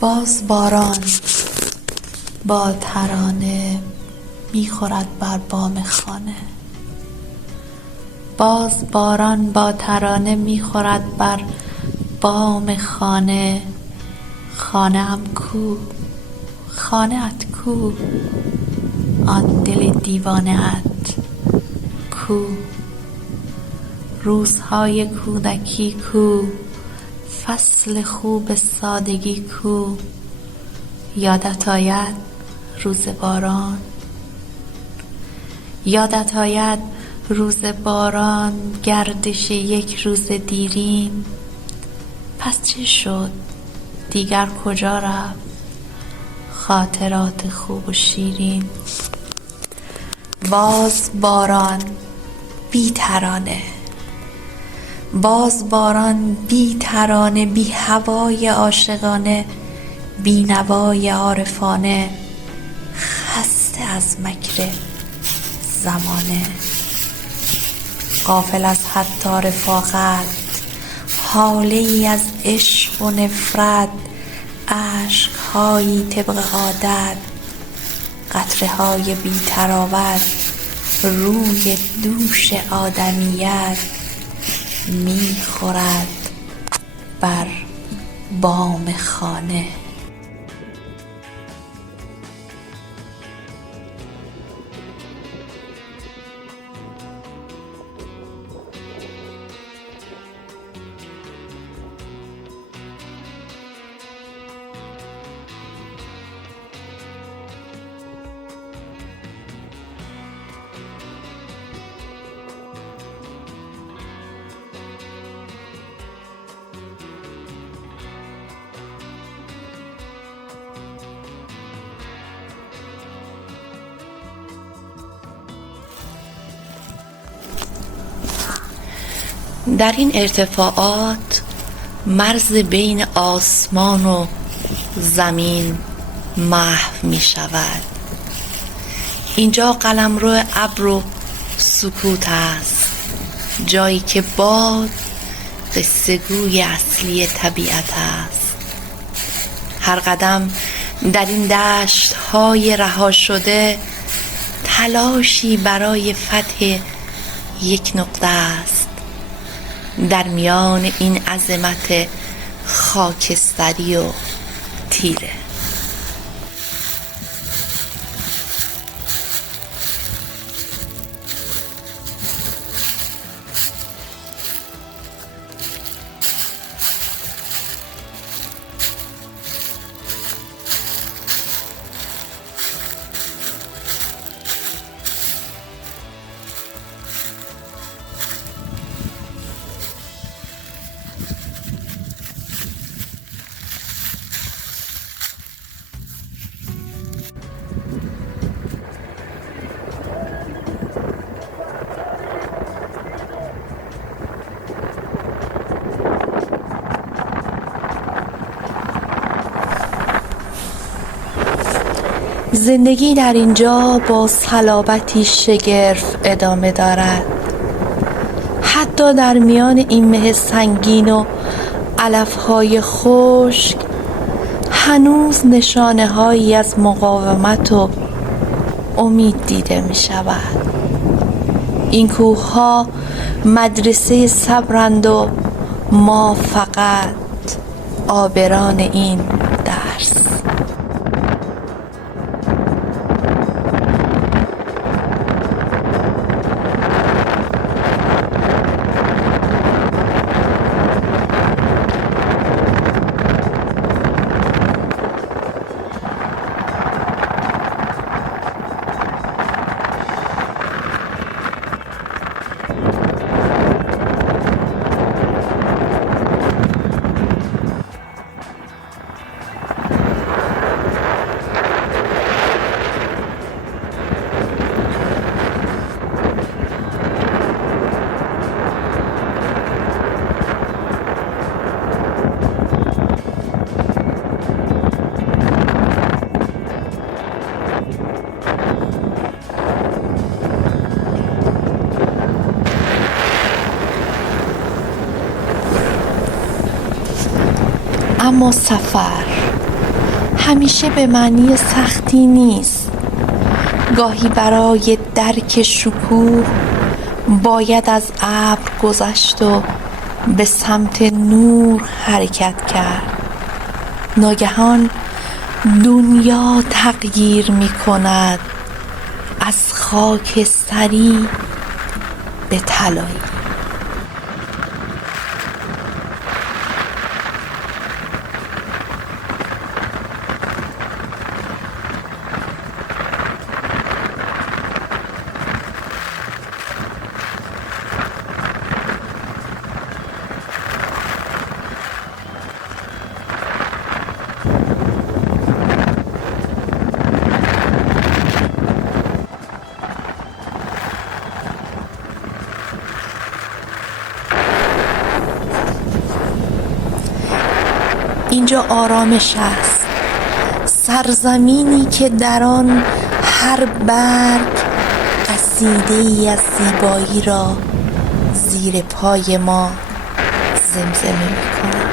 باز باران با ترانه میخورد بر بام خانه. باز باران با ترانه میخورد بر بام خانه. خانه ام کو، خانه ات کو، آن دل دیوانه ات کو. روزهای کودکی کو، فصل خوب سادگی کو. یادت آید روز باران، یادت آید روز باران، گردش یک روز دیرین. پس چه شد دیگر کجا رفت خاطرات خوب و شیرین؟ باز باران بی ترانه، باز باران بی ترانه، بی هوای عاشقانه، بی نوای عارفانه. خسته از مکر زمانه، غافل از حتی رفاقت، هاله ای از عشق و نفرت. اشک هایی طبق عادت، قطره های بی تراوت. روی دوش آدمیت میخورد بر بام خانه. در این ارتفاعات مرز بین آسمان و زمین محو می شود. اینجا قلمرو ابر و سکوت است، جایی که باد قصه گوی اصلی طبیعت است. هر قدم در این دشت های رها شده تلاشی برای فتح یک نقطه است در میان این عظمت خاکستری و تیره. زندگی در اینجا با صلابتی شگرف ادامه دارد. حتی در میان این مه سنگین و علفهای خشک هنوز نشانه هایی از مقاومت و امید دیده می شود. این کوه ها مدرسه صبرند و ما فقط عابران این درس. اما سفر همیشه به معنی سختی نیست. گاهی برای درک شکوه باید از ابر گذشت و به سمت نور حرکت کرد. ناگهان دنیا تغییر می کند از خاکستری به طلایی. اینجا آرامش است، سرزمینی که در آن هر برگ قصیده‌ای از زیبایی را زیر پای ما زمزمه می‌کند.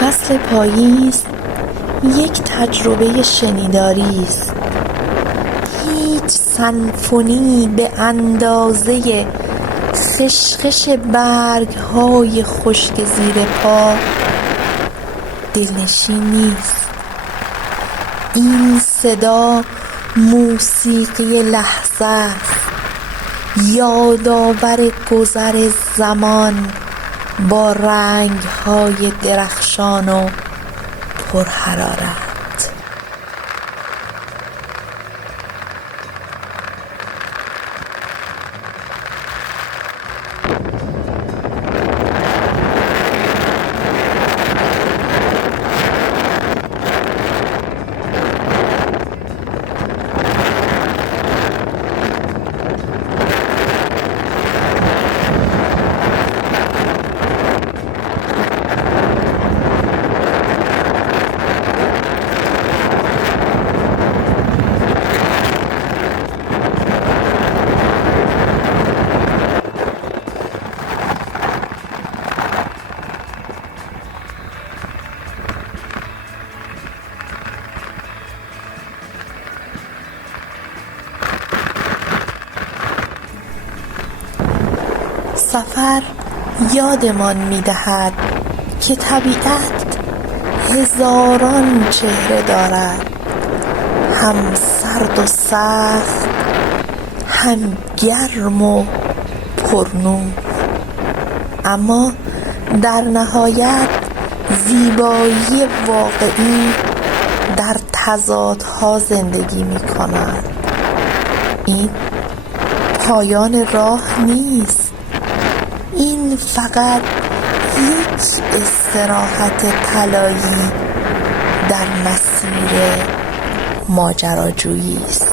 فصل پاییز یک تجربه شنیداری است. هیچ سمفونی به اندازه خشخش برگ‌های خشک زیر پا دلنشین نیست. این صدا موسیقی لحظه است، یادآور گذر زمان با رنگ‌های درخشان و پرحرارت. سفر یادمان می‌دهد که طبیعت هزاران چهره دارد، هم سرد و سخت، هم گرم و پرنور، اما در نهایت زیبایی واقعی در تضادها زندگی می‌کند. این پایان راه نیست، این فقط یک استراحت طلایی در مسیر ماجراجویی است.